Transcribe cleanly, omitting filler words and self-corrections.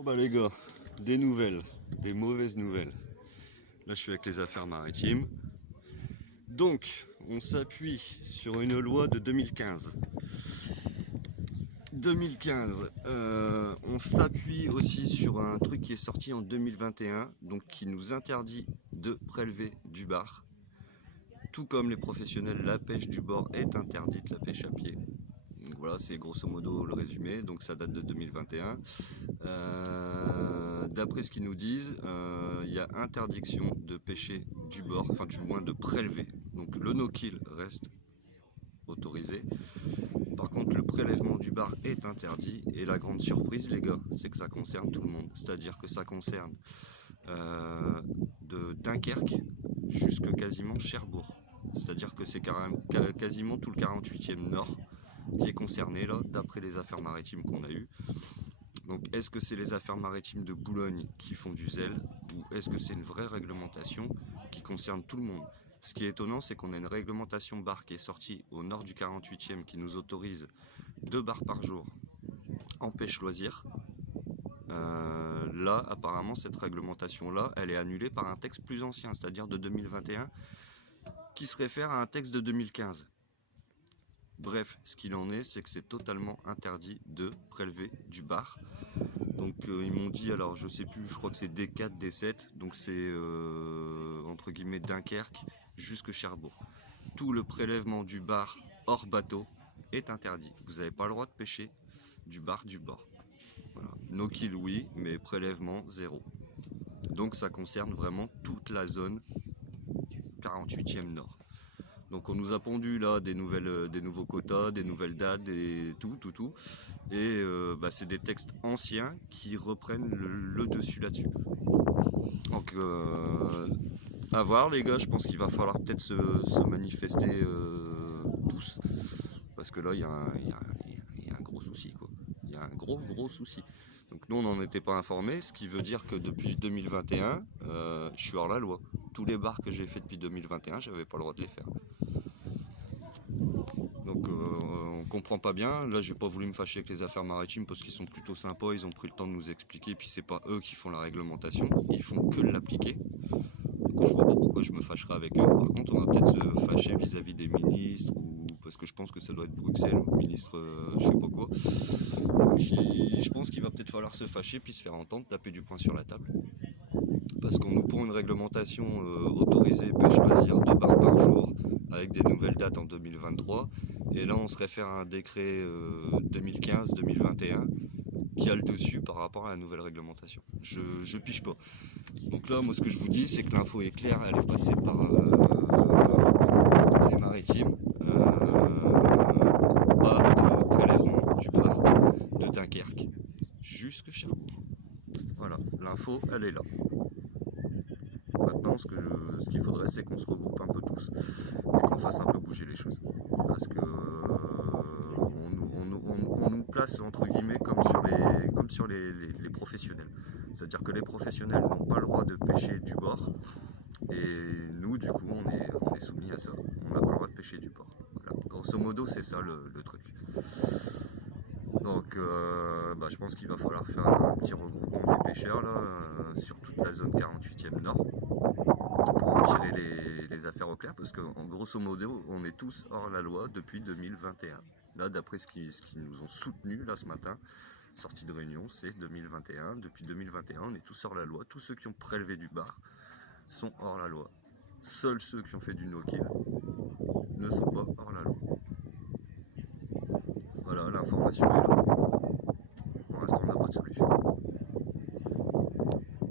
Bon bah les gars, des nouvelles, des mauvaises nouvelles. Là je suis avec les affaires maritimes. Donc on s'appuie sur une loi de 2015. On s'appuie aussi sur un truc qui est sorti en 2021, donc qui nous interdit de prélever du bar. Tout comme les professionnels, la pêche du bord est interdite, la pêche à pied. Donc voilà, c'est grosso modo le résumé, donc ça date de 2021. D'après ce qu'ils nous disent, il y a interdiction de pêcher du bord, enfin du moins de prélever. Donc le no-kill reste autorisé. Par contre, le prélèvement du bar est interdit. Et la grande surprise, les gars, c'est que ça concerne tout le monde. C'est-à-dire que ça concerne de Dunkerque jusque quasiment Cherbourg. C'est-à-dire que c'est quasiment tout le 48e nord qui est concerné là, d'après les affaires maritimes qu'on a eues. Donc est-ce que c'est les affaires maritimes de Boulogne qui font du zèle, ou est-ce que c'est une vraie réglementation qui concerne tout le monde? Ce qui est étonnant, c'est qu'on a une réglementation bar qui est sortie au nord du 48e qui nous autorise 2 bars par jour en pêche loisir. Là, apparemment, cette réglementation-là, elle est annulée par un texte plus ancien, c'est-à-dire de 2021, qui se réfère à un texte de 2015. Bref, ce qu'il en est, c'est que c'est totalement interdit de prélever du bar. Donc ils m'ont dit, alors je sais plus, je crois que c'est D4, D7, donc c'est entre guillemets Dunkerque jusque Cherbourg. Tout le prélèvement du bar hors bateau est interdit. Vous n'avez pas le droit de pêcher du bar du bord. Voilà. No kill oui, mais prélèvement zéro. Donc ça concerne vraiment toute la zone 48e nord. Donc on nous a pondu là des nouveaux quotas, des nouvelles dates, tout. Et c'est des textes anciens qui reprennent le dessus là-dessus. Donc à voir les gars, je pense qu'il va falloir peut-être se manifester tous. Parce que là il y a un gros souci quoi. Il y a un gros souci. Donc nous on n'en était pas informés, ce qui veut dire que depuis 2021, je suis hors la loi. Tous les bars que j'ai fait depuis 2021, j'avais pas le droit de les faire. Donc on comprend pas bien. Là j'ai pas voulu me fâcher avec les affaires maritimes parce qu'ils sont plutôt sympas, ils ont pris le temps de nous expliquer, puis c'est pas eux qui font la réglementation, ils font que l'appliquer. Donc je vois pas pourquoi je me fâcherais avec eux. Par contre on va peut-être se fâcher vis-à-vis des ministres, ou parce que je pense que ça doit être Bruxelles, ou ministre je sais pas quoi. Donc je pense qu'il va peut-être falloir se fâcher puis se faire entendre, taper du poing sur la table. Parce qu'on nous pond une réglementation autorisée pêche loisir 2 bars par jour avec des nouvelles dates en 2023, et là on se réfère à un décret 2015-2021 qui a le dessus par rapport à la nouvelle réglementation. Je piche pas. Donc là moi ce que je vous dis c'est que l'info est claire, elle est passée par les maritimes, pas de prélèvement du bar de Dunkerque jusque Cherbourg. Voilà, l'info elle est là. Maintenant, ce qu'il faudrait, c'est qu'on se regroupe un peu tous et qu'on fasse un peu bouger les choses. Parce que on nous place entre guillemets comme sur les professionnels. C'est-à-dire que les professionnels n'ont pas le droit de pêcher du bord, et nous, du coup, on est soumis à ça. On n'a pas le droit de pêcher du bord. Voilà. Grosso modo, c'est ça le truc. Donc je pense qu'il va falloir faire un petit regroupement des pêcheurs là, sur toute la zone 48e nord pour en tirer les affaires au clair, parce qu'en grosso modo on est tous hors la loi depuis 2021. Là d'après ce qu'ils nous ont soutenu là ce matin, sortie de réunion, c'est 2021. Depuis 2021 on est tous hors la loi. Tous ceux qui ont prélevé du bar sont hors la loi. Seuls ceux qui ont fait du no-kill ne sont pas hors la loi. Voilà, l'information est là. Pour l'instant, on n'a pas de solution.